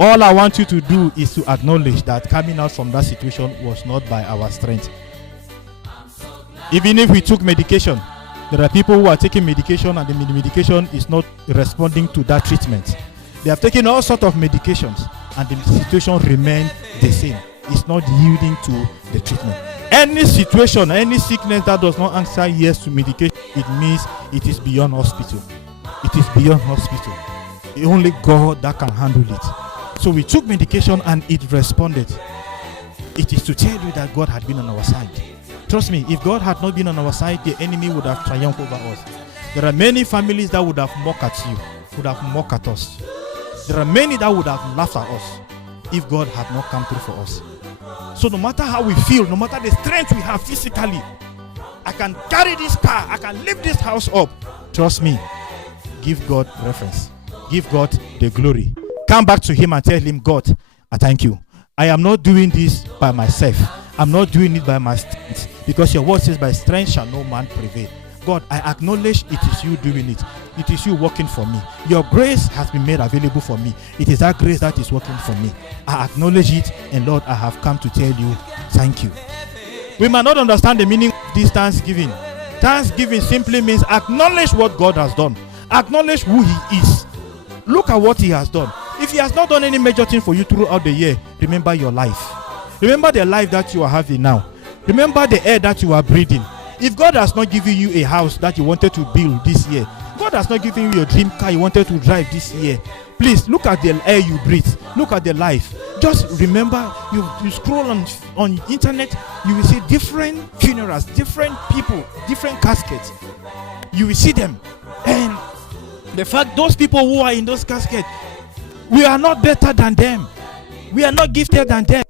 All I want you to do is to acknowledge that coming out from that situation was not by our strength. Even if we took medication, there are people who are taking medication and the medication is not responding to that treatment. They have taken all sorts of medications and the situation remains the same. It's not yielding to the treatment. Any situation, any sickness that does not answer yes to medication, it means it is beyond hospital. It is beyond hospital. Only God that can handle it. So we took medication and it responded. It is to tell you that God had been on our side. Trust me, if God had not been on our side, the enemy would have triumphed over us. There are many families that would have mocked at you, would have mocked at us. There are many that would have laughed at us if God had not come through for us. So no matter how we feel, no matter the strength we have physically, I can carry this car, I can lift this house up. Trust me, give God reference. Give God the glory. Come back to him and tell him, God, I thank you. I am not doing this by myself. I'm not doing it by my strength. Because your word says, by strength shall no man prevail. God, I acknowledge it is you doing it. It is you working for me. Your grace has been made available for me. It is that grace that is working for me. I acknowledge it, and Lord, I have come to tell you, thank you. We might not understand the meaning of this thanksgiving. Thanksgiving simply means acknowledge what God has done. Acknowledge who he is. Look at what he has done. If he has not done any major thing for you throughout the year, remember your life. Remember the life that you are having now. Remember the air that you are breathing. If God has not given you a house that you wanted to build this year, God has not given you your dream car you wanted to drive this year, please look at the air you breathe. Look at the life. Just remember, you scroll on internet, you will see different funerals, different people, different caskets. You will see them. And the fact those people who are in those caskets, we are not better than them. We are not gifted than them.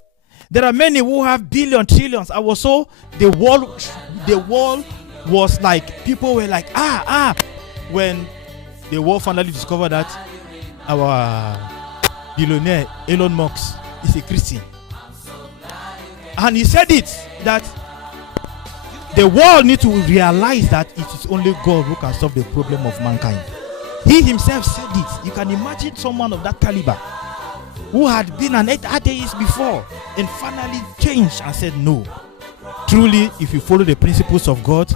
There are many who have billions, trillions. I was so the world was like, people were like, when the world finally discovered that our billionaire Elon Musk is a Christian. And he said it, that the world needs to realize that it is only God who can solve the problem of mankind. He himself said it. You can imagine someone of that caliber who had been an atheist before and finally changed and said no. Truly, if you follow the principles of God,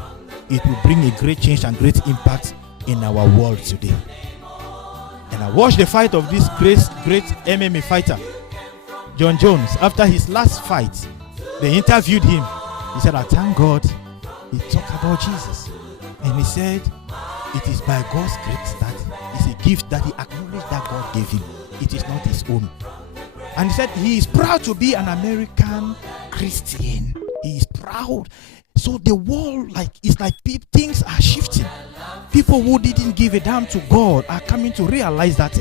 it will bring a great change and great impact in our world today. And I watched the fight of this great MMA fighter, John Jones. After his last fight, they interviewed him. He said, I thank God he talked about Jesus. And he said, it is by God's grace that it's a gift that he acknowledged that God gave him. It is not his own. And he said he is proud to be an American Christian. He is proud. So the world, it's like things are shifting. People who didn't give a damn to God are coming to realize that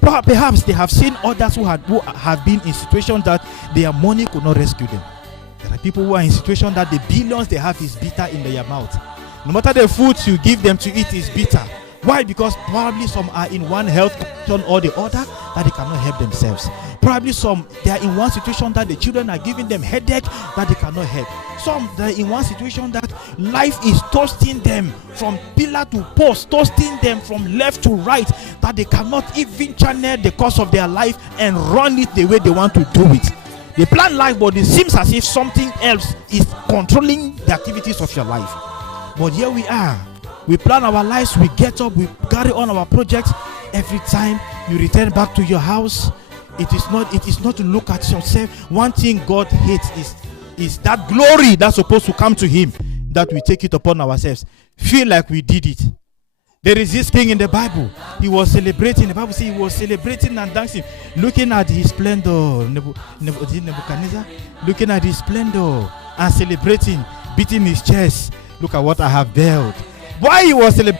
perhaps they have seen others who have been in situations that their money could not rescue them. There are people who are in situations that the billions they have is bitter in their mouth. No matter the food you give them to eat is bitter. Why? Because probably some are in one health condition or the other that they cannot help themselves. Probably some, they are in one situation that the children are giving them headache that they cannot help. Some, they are in one situation that life is toasting them from pillar to post, toasting them from left to right, that they cannot even channel the course of their life and run it the way they want to do it. They plan life, but it seems as if something else is controlling the activities of your life. But here we are. We plan our lives, we get up, we carry on our projects. Every time you return back to your house, it is not to look at yourself. One thing God hates is that glory that's supposed to come to him, that we take it upon ourselves. Feel like we did it. There is this king in the Bible. He was celebrating. The Bible says he was celebrating and dancing, looking at his splendor. Nebuchadnezzar, looking at his splendor and celebrating, beating his chest. Look at what I have built. Why he was celebrating?